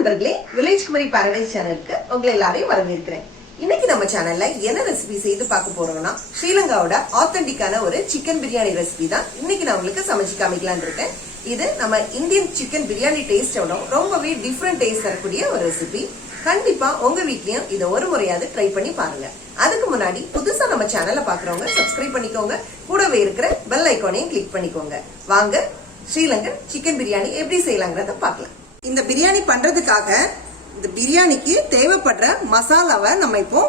நண்பர்களே, village Kumari Paradise சேனலுக்கு உங்களை எல்லாரையும் வரவேற்கிறேன். இன்னைக்கு நம்ம சேனல்ல என்ன ரெசிபி செய்து பார்க்க போறோம்னா, ஸ்ரீலங்காவோட ஆத்தென்டிக்கான ஒரு சிக்கன் பிரியாணி ரெசிபி தான் இன்னைக்கு நான் உங்களுக்கு சமைச்சு காமிக்கலாம்னு இருக்கேன். இது நம்ம இந்தியன் சிக்கன் பிரியாணி டேஸ்டோட ரொம்பவே டிஃப்ரெண்ட் டேஸ்ட் தரக்கூடிய ஒரு ரெசிபி. கண்டிப்பா உங்க வீட்லயும் இதை ஒரு முறையாவது ட்ரை பண்ணி பாருங்க. அதுக்கு முன்னாடி புதுசா நம்ம சேனலை பாக்குறவங்க சப்ஸ்கிரைப் பண்ணிக்கோங்க, கூடவே இருக்கிற பெல் ஐக்கானையும் கிளிக் பண்ணிக்கோங்க. வாங்க ஸ்ரீலங்கன் சிக்கன் பிரியாணி எப்படி செய்யலாங்கிறத பார்க்கலாம். இந்த பிரியாணி பண்றதுக்காக இந்த பிரியாணிக்கு தேவைப்படுற மசாலாவை நம்ம இப்போ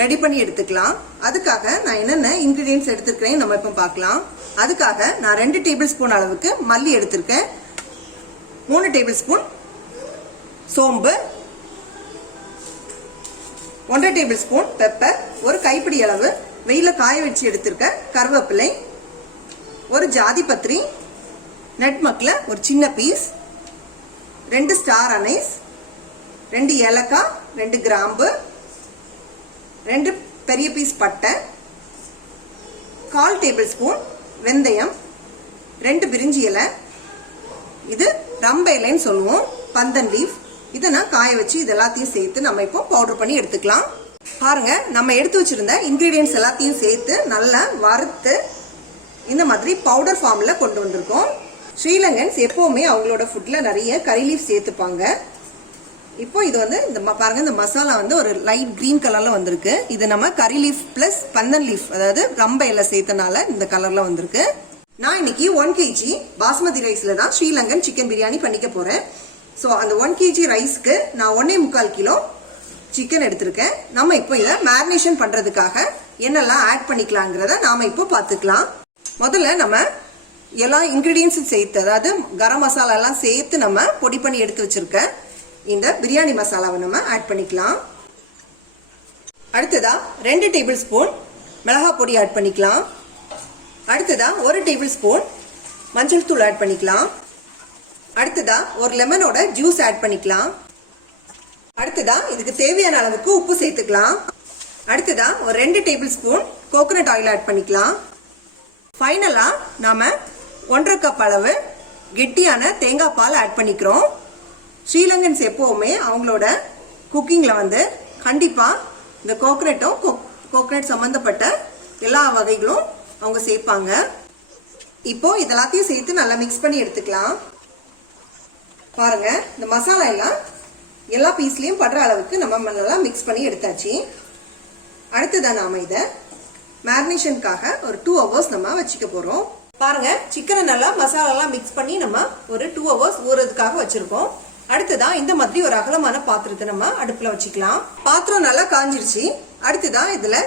ரெடி பண்ணி எடுத்துக்கலாம். அதுக்காக நான் என்னென்ன இன்கிரீடியன்ஸ் எடுத்துருக்கேன் நம்ம இப்போ பார்க்கலாம். அதுக்காக நான் 2 டேபிள் ஸ்பூன் அளவுக்கு மல்லி எடுத்திருக்கேன், 3 டேபிள் ஸ்பூன் சோம்பு, 1.5 டேபிள் ஸ்பூன் பெப்பர், ஒரு கைப்பிடி அளவு வெயில காய வச்சு எடுத்திருக்க கருவேப்பிலை, ஒரு ஜாதி பத்திரி, நட் மக்ல ஒரு சின்ன பீஸ், 2 ஸ்டார் அனைஸ், 2 ஏலக்காய், 2 கிராம்பு, 2 பெரிய பீஸ் பட்டை, 1/4 டேபிள் ஸ்பூன் வெந்தயம், 2 பிரிஞ்சி இலை, இது ரம்ப இலைன்னு சொல்லுவோம், பந்தன் லீஃப். இதை நான் காய வச்சு இது எல்லாத்தையும் சேர்த்து நம்ம இப்போ பவுடர் பண்ணி எடுத்துக்கலாம். பாருங்க, நம்ம எடுத்து வச்சிருந்த இன்கிரீடியன்ஸ் எல்லாத்தையும் சேர்த்து நல்லா வறுத்து இந்த மாதிரி பவுடர் ஃபார்ம்ல கொண்டு வந்திருக்கோம். ஸ்ரீலங்கன்ஸ் எப்பவுமே அவங்களோட ஃபுட்ல நிறைய கறி லீஃப் சேர்த்துப்பாங்க. இப்போ இது வந்து இந்த பாருங்க, இந்த மசாலா வந்து ஒரு லைட் கிரீன் கலர்ல வந்திருக்கு. இது நம்ம கறி லீஃப் பிளஸ் பந்தன் லீஃப், அதாவது ரம்ப இலை சேர்த்தனால இந்த கலர்ல வந்திருக்கு. நான் இன்னைக்கு 1 kg பாஸ்மதி ரைஸ்ல தான் ஸ்ரீலங்கன் சிக்கன் பிரியாணி பண்ணிக்க போறேன். ஸோ அந்த 1 kg ரைஸ்க்கு நான் 1.25 கிலோ சிக்கன் எடுத்திருக்கேன். நம்ம இப்போ இதை மேரினேஷன் பண்றதுக்காக என்னெல்லாம் ஆட் பண்ணிக்கலாங்கிறத நாம இப்போ பார்த்துக்கலாம். முதல்ல நம்ம எல்லா இன்கிரீடியன்ஸும் சேர்த்து, அதாவது கரம் மசாலா எல்லாம் சேர்த்து நம்ம பொடி பண்ணி எடுத்து வச்சிருக்க இந்த பிரியாணி மசாலாவை நம்ம ஆட் பண்ணிக்கலாம். அடுத்ததா 2 டேபிள் ஸ்பூன் மிளகாய் பொடி ஆட் பண்ணிக்கலாம். அடுத்ததா 1 டேபிள் ஸ்பூன் மஞ்சள் தூள் ஆட் பண்ணிக்கலாம். அடுத்ததா ஒரு லெமனோட ஜூஸ் ஆட் பண்ணிக்கலாம். அடுத்ததா இதுக்கு தேவையான அளவுக்கு உப்பு சேர்த்துக்கலாம். அடுத்ததா ஒரு 2 tablespoon coconut oil add பண்ணிக்கலாம். ஃபைனலா நாம 1.5 கப் அளவு கெட்டியான தேங்காய் பால் ஆட் பண்ணிக்கிறோம். ஸ்ரீலங்கன்ஸ் எப்பவுமே அவங்களோட குக்கிங்ல வந்து கண்டிப்பா இந்த கோகோனட் சம்பந்தப்பட்ட எல்லா வகைகளும் அவங்க சேர்ப்பாங்க. இப்போ இதெல்லாத்தையும் சேர்த்து நல்லா மிக்ஸ் பண்ணி எடுத்துக்கலாம். பாருங்க, இந்த மசாலா எல்லாம் எல்லா பீஸ்லயும் படுற அளவுக்கு நம்ம நல்லா மிக்ஸ் பண்ணி எடுத்தாச்சு. அடுத்ததான் நாம இதை மேரினேஷனுக்காக ஒரு 2 hours நம்ம வச்சுக்க போறோம். பாருங்க, சிக்கனை நல்லா மசாலா எல்லாம் மிக்ஸ் பண்ணி நம்ம ஒரு 2 hours ஊறதுக்காக வச்சிருக்கோம். அடுத்ததான் இந்த மாதிரி ஒரு அகலமான பாத்திரத்தை நம்ம அடுப்புல வச்சுக்கலாம். பாத்திரம் நல்லா காஞ்சிருச்சு. அடுத்ததான் இதுல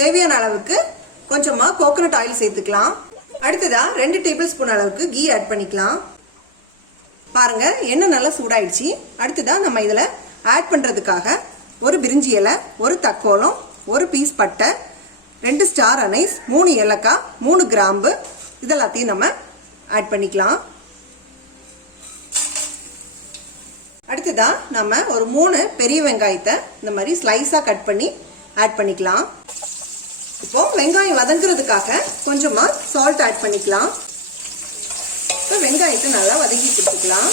தேவையான அளவுக்கு கொஞ்சமா கோகோனட் ஆயில் சேர்த்துக்கலாம். அடுத்ததான் 2 டேபிள் ஸ்பூன் அளவுக்கு கீ ஆட் பண்ணிக்கலாம். பாருங்க, எண்ணெய் நல்லா சூடாயிடுச்சு. அடுத்ததான் நம்ம இதுல ஆட் பண்றதுக்காக ஒரு பிரிஞ்சி இலை, ஒரு தக்கோலம், ஒரு பீஸ் பட்டை, 2 ஸ்டார் அனைஸ், 3 ஏலக்காய், 3 கிராம்பு இதெல்லாத்தையும் நம்ம ஆட் பண்ணிக்கலாம். அடுத்ததா நம்ம ஒரு 3 பெரிய வெங்காயத்தை இந்த மாதிரி ஸ்லைஸா கட் பண்ணி ஆட் பண்ணிக்கலாம். இப்போ வெங்காயம் வதங்குறதுக்காக கொஞ்சமா சால்ட் ஆட் பண்ணிக்கலாம். இப்போ வெங்காயத்தை நல்லா வதக்கி கொடுத்துக்கலாம்.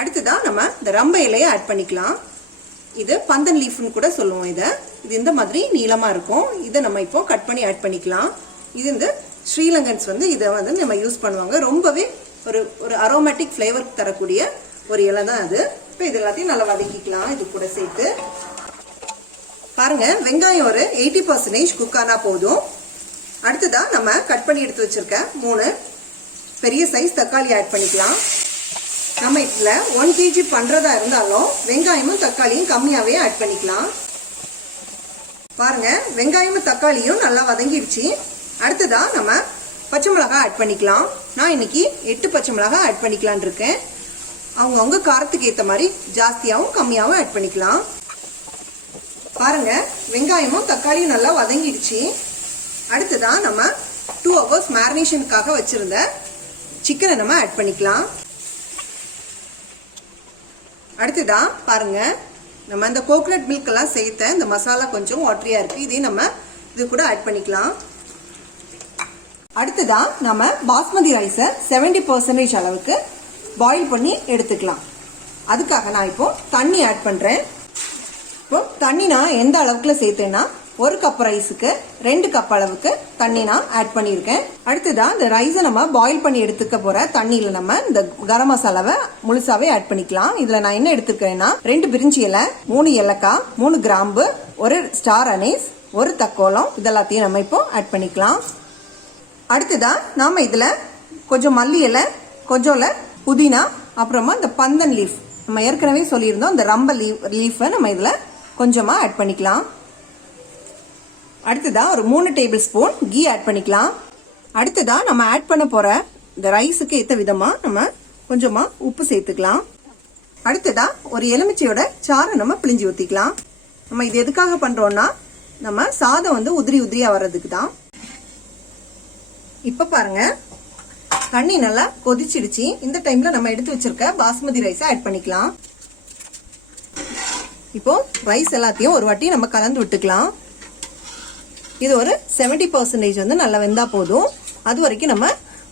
அடுத்ததா நம்ம இந்த ரம்ப இலையை ஆட் பண்ணிக்கலாம். இது பந்தன் லீஃப்னு கூட சொல்லுவோம். இது இந்த மாதிரி நீளமா இருக்கும். இதை நம்ம இப்போ கட் பண்ணி ஆட் பண்ணிக்கலாம். இது இந்த ஸ்ரீலங்கன்ஸ் வந்து இதை வந்து நம்ம யூஸ் பண்ணுவாங்க. ரொம்பவே ஒரு அரோமேட்டிக் ஃப்ளேவர் தரக்கூடிய ஒரு இலை தான் அது. இப்போ இது எல்லாத்தையும் நல்லா வதக்கிக்கலாம். இது கூட சேர்த்து பாருங்க, வெங்காயம் ஒரு 80% குக் ஆனா போதும். அடுத்ததா நம்ம கட் பண்ணி எடுத்து வச்சிருக்க 3 பெரிய சைஸ் தக்காளி ஆட் பண்ணிக்கலாம். நம்ம இதுல 1 kg பண்றதா இருந்தாலும் வெங்காயமும் தக்காளியும் கம்மியாவே ஆட் பண்ணிக்கலாம். பாருங்க, வெங்காயமும் தக்காளியும் நல்லா வதங்கிடுச்சு. அடுத்ததா நம்ம பச்சை மிளகாய் ஆட் பண்ணிக்கலாம். நான் இன்னைக்கு 8 பச்சை மிளகாய் ஆட் பண்ணிக்கலான் இருக்கேன். அவங்க காரத்துக்கு ஏற்ற மாதிரி ஜாஸ்தியாகவும் கம்மியாகவும் ஆட் பண்ணிக்கலாம். பாருங்க, வெங்காயமும் தக்காளியும் நல்லா வதங்கிடுச்சு. அடுத்ததா நம்ம 2 hours மேரினேஷனுக்காக வச்சிருந்த சிக்கனை நம்ம ஆட் பண்ணிக்கலாம். அடுத்ததா பாருங்க, நம்ம இந்த கோகோனட் மில்க் எல்லாம் சேர்த்த இந்த மசாலா கொஞ்சம் வாட்டரியா இருக்கு. இதையும் நம்ம இது கூட ஆட் பண்ணிக்கலாம். அடுத்ததா நம்ம பாஸ்மதி ரைஸை 70% அளவுக்கு பாயில் பண்ணி எடுத்துக்கலாம். அதுக்காக நான் இப்போ தண்ணி ஆட் பண்ணுறேன். இப்போ தண்ணி நான் எந்த அளவுக்குள்ள சேர்த்தேன்னா 1 கப் ரைஸுக்கு 2 கப் அளவுக்கு தண்ணி நான் ஆட் பண்ணியிருக்கேன். அடுத்ததான் இந்த ரைஸை நம்ம பாயில் பண்ணி எடுத்துக்க போற தண்ணியில் நம்ம இந்த கரம் மசாலாவை முழுசாவே ஆட் பண்ணிக்கலாம். இதுல நான் என்ன எடுத்துக்கிறேன்னா 2 பிரிஞ்சி இலை, 3 ஏலக்காய், 3 கிராம்பு, 1 ஸ்டார் அனீஸ், 1 தக்கோலம், இதெல்லாத்தையும் நம்ம இப்போ ஆட் பண்ணிக்கலாம். அடுத்ததான் நாம இதுல கொஞ்சம் மல்லி இலை, கொஞ்சம் புதினா, அப்புறமா இந்த பந்தன் லீஃப் நம்ம ஏற்கனவே சொல்லியிருந்தோம், இந்த ரம்ப லீஃபை நம்ம இதுல கொஞ்சமா ஆட் பண்ணிக்கலாம். அடுத்ததா ஒரு 3 டேபிள் ஸ்பூன் கீ ஆட் பண்ணிக்கலாம். அடுத்ததா நம்ம ஆட் பண்ண போற இந்த ரைஸுக்கு ஏற்ற விதமா நம்ம கொஞ்சமா உப்பு சேர்த்துக்கலாம். அடுத்ததா ஒரு எலுமிச்சையோட சாறை நம்ம பிழிஞ்சு ஊற்றிக்கலாம். நம்ம இது எதுக்காக பண்றோம்னா நம்ம சாதம் வந்து உதிரி உதிரியா வர்றதுக்கு தான். இப்ப பாருங்க தண்ணி நல்லா கொதிச்சிடுச்சு. இந்த டைம்ல நம்ம எடுத்து வச்சிருக்க பாஸ்மதி ரைஸை ஆட் பண்ணிக்கலாம். இப்போ ரைஸ் எல்லாத்தையும் ஒரு வாட்டி நம்ம கலந்து விட்டுக்கலாம். இது ஒரு 70% வந்து நல்லா வெந்தா போதும். அது வரைக்கும் நம்ம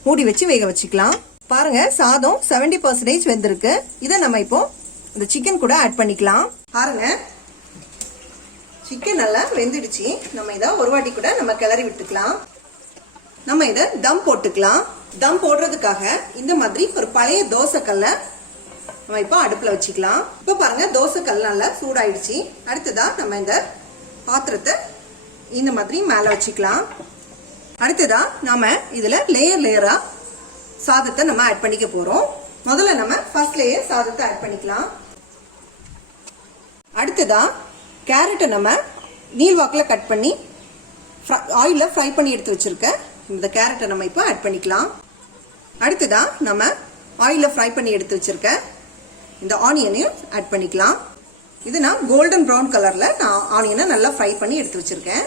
மூடி வச்சு வேக வச்சுக்கலாம். பாருங்க சாதம் 70% வெந்திருக்கு. இதை நம்ம இப்போ இந்த சிக்கன் கூட ஆட் பண்ணிக்கலாம். பாருங்க சிக்கன் நல்லா வெந்துடுச்சு. நம்ம இதை ஒரு வாட்டி கூட நம்ம கிளறி விட்டுக்கலாம். நம்ம இதை தம் போட்டுக்கலாம். தம் போடுறதுக்காக இந்த மாதிரி ஒரு பழைய தோசைக்கல்ல நம்ம இப்போ அடுப்புல வச்சுக்கலாம். இப்போ பாருங்க தோசைக்கல் நல்லா சூடாயிடுச்சு. அடுத்ததா நம்ம இந்த பாத்திரத்தை இந்த மாதிரி மேல வச்சுக்கலாம். அடுத்ததா நாம இதுல லேயரா சாதத்தை நம்ம ஆட் பண்ணிக்க போறோம். முதல்ல நம்ம ஃபர்ஸ்ட் லேயர் சாதத்தை ஆட் பண்ணிக்கலாம். அடுத்ததா கேரட்டை நம்ம நீள்வாக்குல கட் பண்ணி ஆயில்ல ஃப்ரை பண்ணி எடுத்து வச்சிருக்க இந்த கேரட்டை நம்ம இப்போ ஆட் பண்ணிக்கலாம். அடுத்ததா நம்ம ஆயில்ல ஃப்ரை பண்ணி எடுத்து வச்சிருக்க இந்த ஆனியனையும் ஆட் பண்ணிக்கலாம். இது நான் கோல்டன் ப்ரௌன் கலர்ல நான் ஆனியனை நல்லா ஃப்ரை பண்ணி எடுத்து வச்சிருக்கேன்.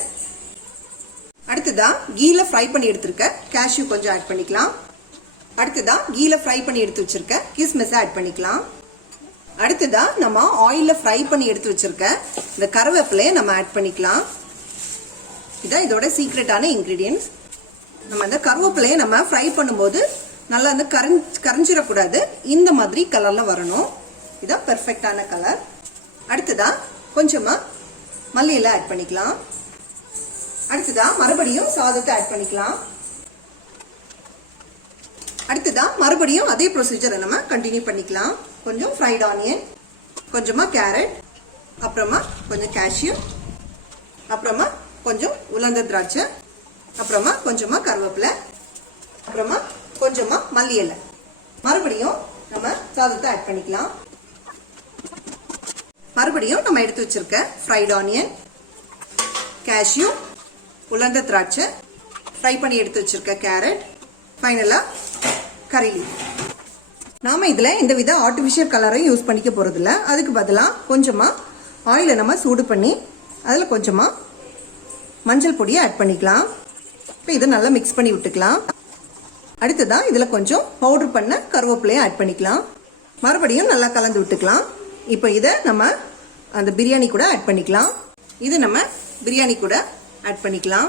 அடுத்ததா கீல ஃப்ரை பண்ணி எடுத்திருக்க கேஷ்யூ கொஞ்சம் ஆட் பண்ணிக்கலாம். அடுத்ததா கீல ஃப்ரை பண்ணி எடுத்து வச்சிருக்க கிஸ்மிஸ் ஆட் பண்ணிக்கலாம். அடுத்ததா நம்ம ஆயில்ல ஃப்ரை பண்ணி எடுத்து வச்சிருக்க இந்த கருவேப்பிலையை நம்ம ஆட் பண்ணிக்கலாம். இதான் இதோட சீக்ரெட்டான இன்கிரீடியன்ஸ். நம்ம இந்த கருவேப்பிலையை நம்ம ஃப்ரை பண்ணும்போது நல்லா வந்து கரைஞ்சிடக்கூடாது. இந்த மாதிரி கலர்ல வரணும். இதான் பெர்ஃபெக்டான கலர். அடுத்ததா கொஞ்சமா மல்லி இலை ஆட் பண்ணிக்கலாம். அடுத்ததா மறுபடியும் சாதத்தை ஆட் பண்ணிக்கலாம். அடுத்ததா மறுபடியும் அதே ப்ரொசீஜரை நம்ம கண்டினியூ பண்ணிக்கலாம். கொஞ்சம் ஃப்ரைட் ஆனியன், கொஞ்சமா கேரட், அப்புறமா கொஞ்சம் கேஷ்யூ, அப்புறமா கொஞ்சம் உலர்ந்த திராட்சை, அப்புறமா கொஞ்சமா கருவேப்பிலை, அப்புறமா கொஞ்சமா மல்லி இலை. மறுபடியும் நம்ம சாதத்தை ஆட் பண்ணிக்கலாம். மறுபடியும் நம்ம எடுத்து வச்சிருக்க ஃப்ரைட் ஆனியன், கேஷ்யூ, உலர்ந்த திராட்சை, ஃப்ரை பண்ணி எடுத்து வச்சிருக்க கேரட், ஃபைனலா கறி லீஃப். நாம இதுல இந்த வித ஆர்டிஃபிஷியல் கலரையும் யூஸ் பண்ணிக்க போறது இல்ல. அதுக்கு பதிலாக கொஞ்சமா ஆயிலை நம்ம சூடு பண்ணி அதுல கொஞ்சமா மஞ்சள் பொடியை ஆட் பண்ணிக்கலாம். இப்போ இதை நல்லா மிக்ஸ் பண்ணி விட்டுக்கலாம். அடுத்ததா இதுல கொஞ்சம் பவுடர் பண்ண கருவேப்பிலையை ஆட் பண்ணிக்கலாம். மறுபடியும் நல்லா கலந்து விட்டுக்கலாம். இப்போ இதை நம்ம அந்த பிரியாணி கூட ஆட் பண்ணிக்கலாம். இது நம்ம பிரியாணி கூட ஆட் பண்ணிக்கலாம்.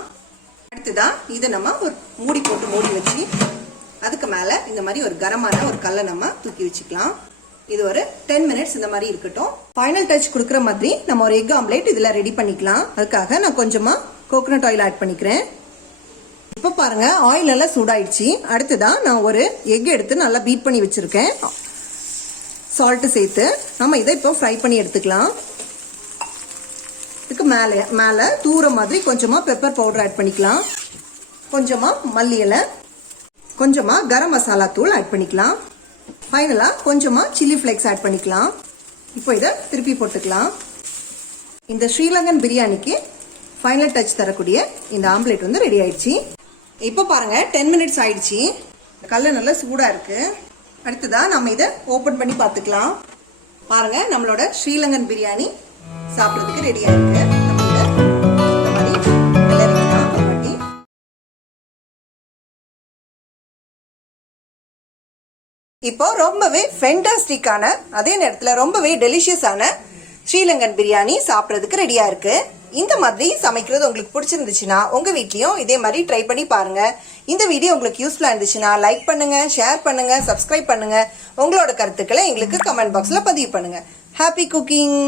அடுத்ததா இதை நம்ம ஒரு மூடி போட்டு மூடி வச்சு அதுக்கு மேல இந்த மாதிரி ஒரு கரமான ஒரு கல்லை நம்ம தூக்கி வச்சுக்கலாம். இது ஒரு 10 மினிட்ஸ் இந்த மாதிரி இருக்கட்டும். ஃபைனல் டச் கொடுக்குற மாதிரி நம்ம ஒரு எக் ஆம்லேட் இதுல ரெடி பண்ணிக்கலாம். அதுக்காக நான் கொஞ்சமா கோகனட் ஆயில் ஆட் பண்ணிக்கிறேன். இப்போ பாருங்க ஆயில் எல்லாம் சூடாயிடுச்சு. அடுத்ததா நான் ஒரு எக் எடுத்து நல்லா பீட் பண்ணி வச்சிருக்கேன். சால்ட் சேர்த்து நம்ம இதை இப்போ ஃப்ரை பண்ணி எடுத்துக்கலாம். இதுக்கு மேலே தூர மாதிரி கொஞ்சமா பெப்பர் பவுடர் ஆட் பண்ணிக்கலாம். கொஞ்சமா மல்லி இலை, கொஞ்சமா கரம் மசாலா தூள் ஆட் பண்ணிக்கலாம். ஃபைனலா கொஞ்சமா சில்லி ஃப்ளேக்ஸ் ஆட் பண்ணிக்கலாம். இப்போ இதை திருப்பி போட்டுக்கலாம். இந்த ஸ்ரீலங்கன் பிரியாணிக்கு ஃபைனல் டச் தரக்கூடிய இந்த ஆம்லேட் வந்து ரெடி ஆயிடுச்சு. இப்போ பாருங்க 10 மினிட்ஸ் ஆயிடுச்சு. கல்ல நல்லா சூடா இருக்கு. அடுத்ததா நம்ம இதை ஓபன் பண்ணி பார்த்துக்கலாம். பாருங்க நம்மளோட ஸ்ரீலங்கன் பிரியாணி சாப்பிடுறதுக்கு ரெடியா இருக்கு. நம்ம இதை இந்த மாதிரி கிளறிக்கலாம். இப்போ ரொம்பவே ஃபென்டாஸ்டிக்கான அதே நேரத்தில் ரொம்பவே டெலிஷியஸான ஸ்ரீலங்கன் பிரியாணி சாப்பிட்றதுக்கு ரெடியாக இருக்குது. இந்த மாதிரி சமைக்கிறது உங்களுக்கு பிடிச்சிருந்துச்சுன்னா உங்கள் வீட்லேயும் இதே மாதிரி ட்ரை பண்ணி பாருங்கள். இந்த வீடியோ உங்களுக்கு யூஸ்ஃபுல்லாக இருந்துச்சுன்னா லைக் பண்ணுங்கள், ஷேர் பண்ணுங்கள், சப்ஸ்கிரைப் பண்ணுங்கள். உங்களோட கருத்துக்களை எங்களுக்கு கமெண்ட் பாக்ஸில் பதிவு பண்ணுங்கள். Happy cooking.